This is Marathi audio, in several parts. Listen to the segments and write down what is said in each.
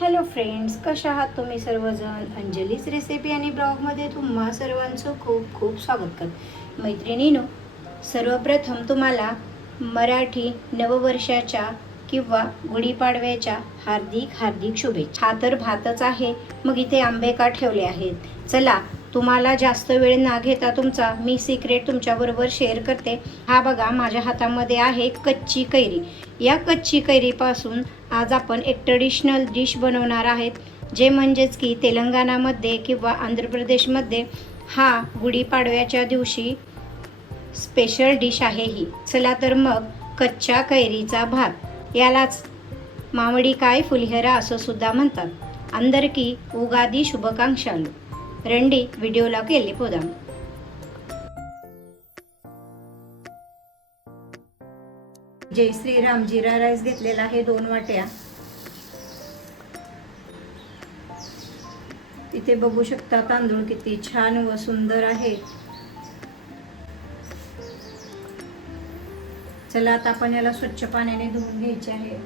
हॅलो फ्रेंड्स, कशा आहात तुम्ही सर्वजण? अंजलीच रेसिपी आणि ब्लॉगमध्ये तुम्हा सर्वांचं खूप खूप स्वागत करते. मैत्रिणींनो, सर्वप्रथम तुम्हाला मराठी नववर्षाच्या किंवा गुढीपाडव्याच्या हार्दिक हार्दिक शुभेच्छा. हा तर भातच आहे, मग इथे आंबे का ठेवले आहेत? चला, तुम्हाला जास्त वेळ ना घेता तुमचा मी सिक्रेट तुमच्याबरोबर शेअर करते. हा बघा, माझ्या हातामध्ये आहे कच्ची कैरी. या कच्ची कैरीपासून आज आपण एक ट्रेडिशनल डिश बनवणार आहेत, जे म्हणजेच की तेलंगणामध्ये किंवा आंध्र प्रदेशमध्ये हा गुढीपाडव्याच्या दिवशी स्पेशल डिश आहे ही. चला तर मग, कच्च्या कैरीचा भात, यालाच మామిడికాయ పులిహోర असं सुद्धा म्हणतात. అందరికీ ఉగాది శుభాకాంక్షలు. రండి వీడియోలోకి వెళ్ళిపోదాం. जय श्रीराम. जिरा राईस घेतलेला आहे 2 वाट्या. इथे बघू शकता तांदूळ किती छान व सुंदर आहे. चला, आता आपण याला स्वच्छ पाण्याने धुवून घ्यायचे आहे.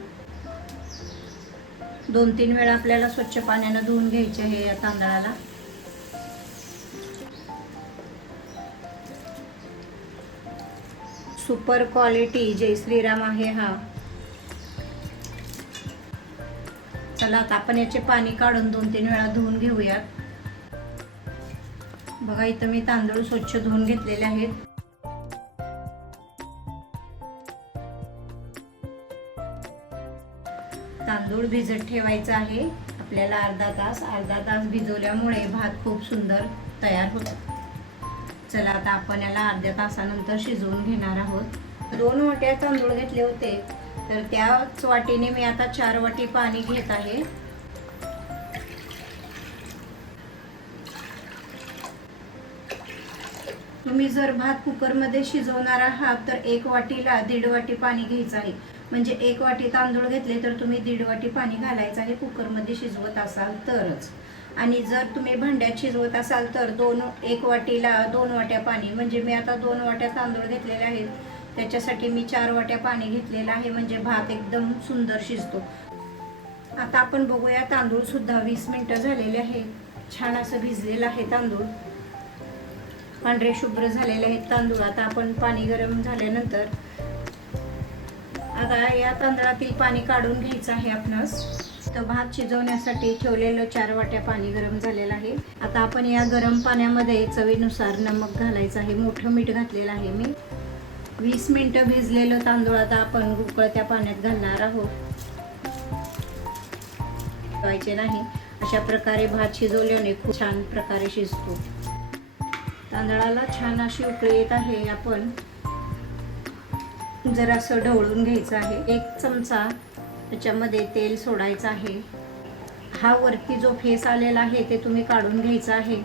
2-3 वेळा आपल्याला स्वच्छ पाण्याने धुवून घ्यायचे आहे या तांदळाला. सुपर क्वालिटी जय श्रीराम आहे हा. चला, आता आपण याचे पाणी काढून 2-3 वेळा धुवून घेऊयात. बघा, इथं मी तांदूळ स्वच्छ धुवून घेतलेले आहेत. तांदूळ भिजत ठेवायचा आहे आपल्याला अर्धा तास भिजवल्यामुळे भात खूप सुंदर तयार होतो. चला, आता आपण याला अर्ध्या तासानंतर शिजवून घेणार आहोत. 2 वाट्या तांदूळ घेतले होते, तर त्याच वाटीने मी आता 4 वाटी पाणी घेत आहे. तुम्ही जर भात कुकरमध्ये शिजवणार आहात तर 1 वाटीला 1.5 वाटी पाणी घ्यायचं आहे. म्हणजे 1 वाटी तांदूळ घेतले तर तुम्ही 1.5 वाटी पाणी घालायचं आहे कुकरमध्ये शिजवत असाल तरच. आणि जर तुम्ही भांड्यात शिजवत असाल तर 1 वाटीला 2 वाट्या पाणी, म्हणजे मी आता 2 वाट्या तांदूळ घेतलेले आहेत, त्याच्यासाठी मी 4 वाट्या पाणी घेतलेलं आहे. म्हणजे भात एकदम सुंदर शिजतो. आता आपण बघूया, तांदूळ सुद्धा 20 मिनिटं झालेले आहे. छान असं भिजलेलं आहे तांदूळ, पांढरे शुभ्र झालेले आहेत तांदूळ. आता आपण पाणी गरम झाल्यानंतर आता या तांदळातील पाणी काढून घ्यायचं आहे आपणास. तर भात शिजवण्यासाठी ठेवलेलं 4 वाट्या पाणी गरम झालेलं आहे. आता आपण या गरम पाण्यामध्ये चवीनुसार नमक घालायचं आहे. मोठं मीठ घातलेलं आहे मी. 20 मिनिटं भिजलेलं तांदूळ आता आपण उकळत्या पाण्यात घालणार आहोत. ठेवायचे नाही. अशा प्रकारे भात शिजवल्याने खूप छान प्रकारे शिजतो. तांदळाला छान अशी उकळी येत आहे. आपण जरासं ढवळून घ्यायचं आहे. 1 चमचा त्याच्यामध्ये तेल सोडायचं आहे. हा वरती जो फेस आलेला आहे ते तुम्ही काढून घ्यायचा आहे.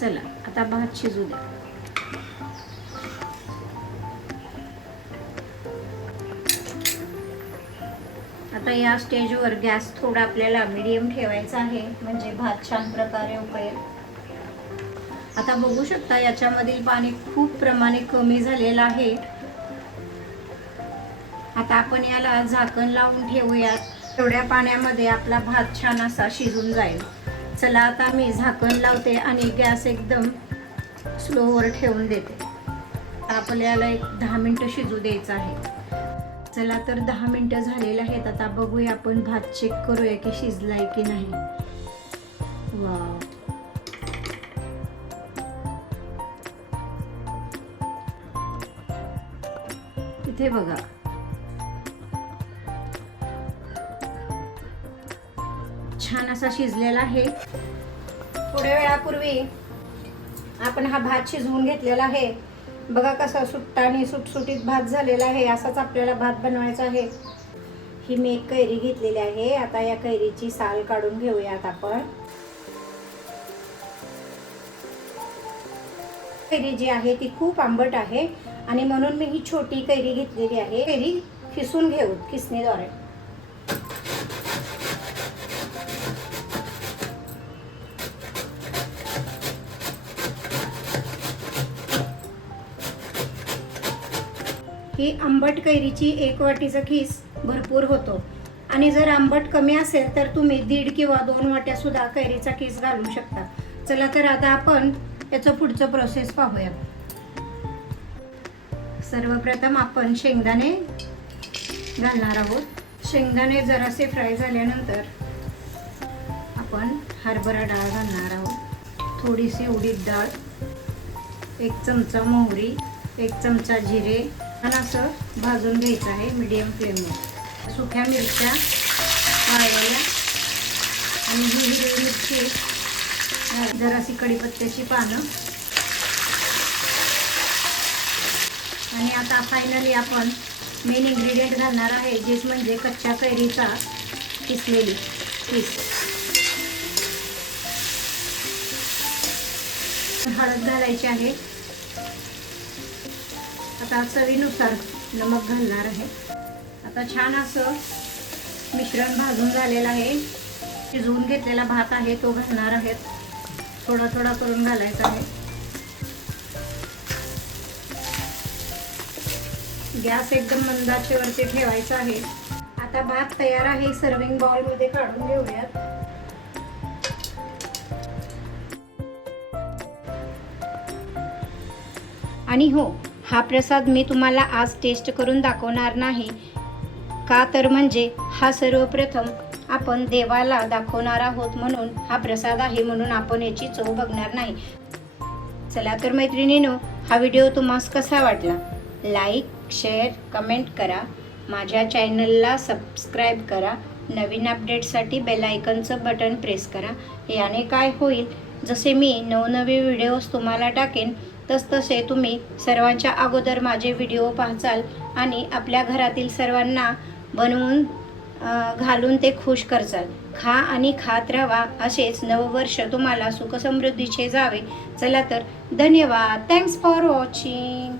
चला, आता भात शिजू द्या. आता या स्टेजवर गॅस थोडा आपल्याला मीडियम ठेवायचा आहे, म्हणजे भात छान प्रकारे उकळेल. आता बघू शकता, याच्यामधील पाणी खूप प्रमाणे कमी झालेलं आहे. आता आपण याला झाकण लावून ठेवूयात. तेवढ्या पाण्यामध्ये आपला भात छान असा शिजून जाईल. चला, आता मी झाकण लावते आणि गॅस एकदम स्लोवर ठेवून देते. आपल्याला 10 मिनिटं शिजू द्यायचं आहे. चला, तर 10 मिनिटं झालेले आहेत. आता बघूया, आपण भात चेक करूया की शिजलाय की नाही. वाव, इथे बघा, छान असा शिजलेला आहे. थोड्या वेळापूर्वी आपण हा भात शिजवून घेतलेला आहे. बघा कसा सुट्टा आणि सुटसुटीत भात झालेला आहे. असाच आपल्याला भात बनवायचा आहे. ही मी एक कैरी घेतलेली आहे. आता या कैरीची साल काढून घेऊयात आपण. कैरी जी आहे ती खूप आंबट आहे आणि म्हणून मी ही छोटी कैरी घेतलेली आहे. कैरी खिसून घेऊ खिसणीद्वारे. ही आंबट कैरीची 1 वाटीचा खीस भरपूर होतो. आणि जर आंबट कमी असेल तर तुम्ही 1.5 किंवा 2 वाट्या सुद्धा कैरीचा किस घालू शकता. चला तर आता आपण याचं पुढचं प्रोसेस पाहूयात. सर्वप्रथम आपण शेंगदाणे घालणार आहोत. शेंगदाणे जरासे फ्राय झाल्यानंतर आपण हरभरा डाळ घालणार आहोत, थोडीशी उडीद डाळ, 1 चमचा मोहरी, 1 चमचा जिरे आणि असं भाजून घ्यायचं आहे मीडियम फ्लेमवर. सुक्या मिरच्या वाळलेल्या आणि हिरवी मिरची, जराशी कढीपत्त्याची पानं. आणि आता फायनली आपण मेन इन्ग्रेडियंट घालणार आहे, जेच म्हणजे कच्च्या कैरीचा किसलेली पीस. हळद घालायची आहे. आता चवीनुसार नमक घालणार आहे. आता छान असं मिश्रण भाजून झालेलं आहे. शिजवून घेतलेला भात आहे तो घालणार आहेत. थोडा थोडा करून घालायचा आहे. गॅस एकदम मंद आचेवरती ठेवायचा आहे. आता भात तयार आहे. सर्विंग बाउल मध्ये काढून घेऊयात. आणि हो, हा प्रसाद मी तुम्हाला आज टेस्ट करून दाखवणार नाही, का तर म्हणजे हा सर्वप्रथम आपण देवाला दाखवणार आहोत, म्हणून हा प्रसाद आहे, म्हणून आपण याची चव बघणार नाही. चला तर मैत्रिणींनो, हा व्हिडिओ तुम्हाला कसा वाटला? लाईक, शेअर, कमेंट करा. माझ्या चॅनलला सबस्क्राईब करा. नवीन अपडेटसाठी बेल आयकॉनचं बटन प्रेस करा. याने काय होईल, जसे मी नवनवे व्हिडिओज तुम्हाला टाकेन तसतसे तुम्ही सर्वांच्या अगोदर माझे व्हिडिओ पाहचाल आणि आपल्या घरातील सर्वांना बनवून घालून ते खुश करचाल. खा आणि खात राहा. असेच नववर्ष तुम्हाला सुखसमृद्धीचे जावे. चला तर धन्यवाद. Thanks for watching.